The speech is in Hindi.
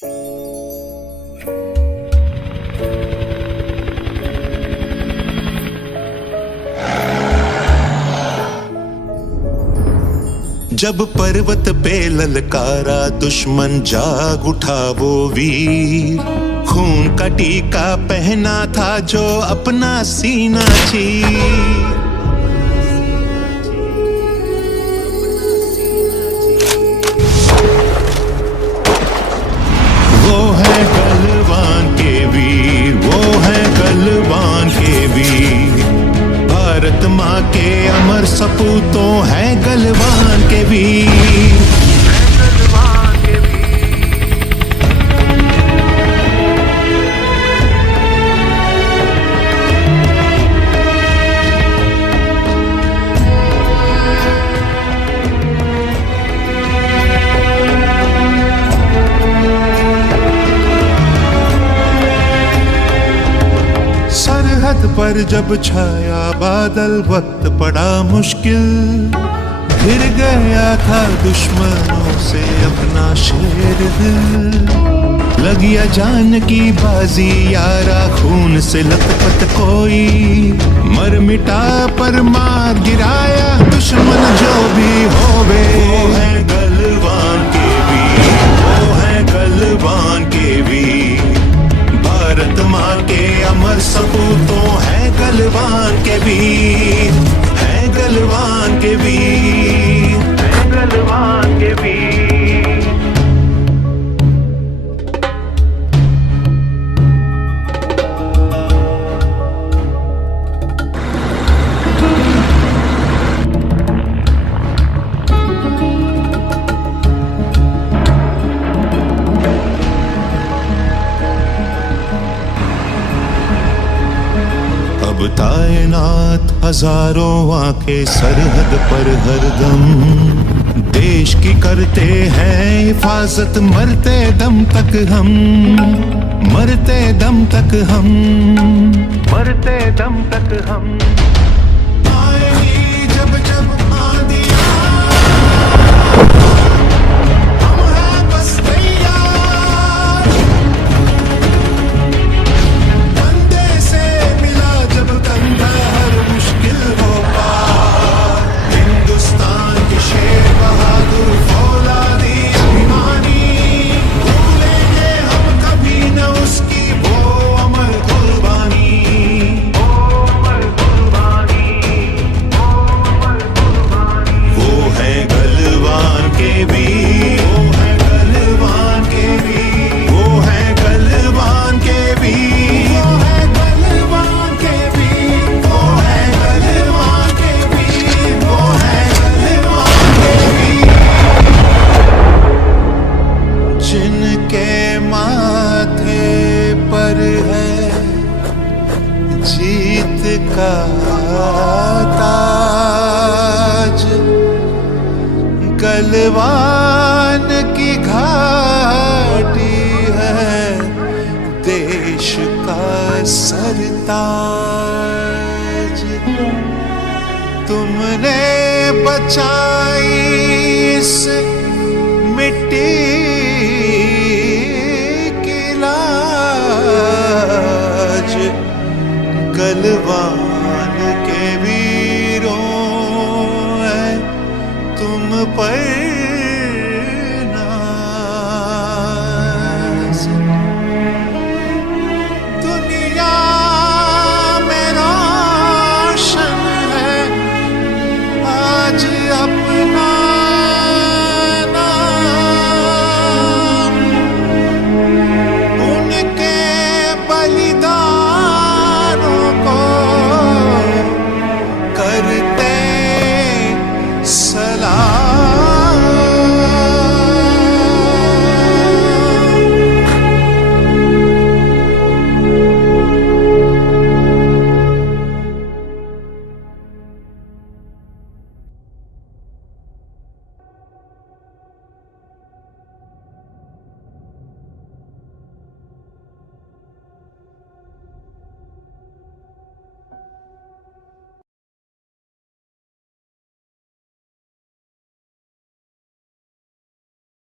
जब पर्वत पे ललकारा दुश्मन जाग उठा वो वीर, खून का टीका पहना था जो अपना सीना चीर। वो है गलवान के वीर, वो है गलवान के वीर, भारत माँ के अमर सपूतों है गलवान के वीर। सरहद पर जब छाया बादल वक्त पड़ा मुश्किल, घिर गया था दुश्मनों से अपना शेर दिल। लगिया जान की बाजी यारा, खून से लथपथ कोई, मर मिटा पर मार गिराया दुश्मन जो भी होवे। वो है गलवान के वीर, वो है गलवान के वीर, भारत माँ के अमर सपूतों है गलवान के वीर, है गलवान के वीर, है गलवान के वीर। अब तायनात हजारों आंखें सरहद पर हरदम, देश की करते हैं हिफाजत मरते दम तक हम, मरते दम तक हम, मरते दम तक हम। आएगी जब जब आंधियां, हम हैं बस तैयार, कंधे से मिला जब कंधा हर मुश्किल हो पार। हिंदुस्तान के शेर बहादुर फौलादी अभिमानी, भूलेंगे हम कभी न उसकी वो अमर कुर्बानी, वो अमर कुर्बानी, वो अमर कुर्बानी। वो है गलवान के वीर, वो है गलवान के वीर, वो है गलवान के वीर, वो है गलवान के वीर, वो है गलवान के वीर, वो है गलवान के वीर। जिनके माथे पर है जीत का ताज, गलवान की घाटी है देश का सरताज। तुमने बचाई इस मिट्टी की लाज, गलवान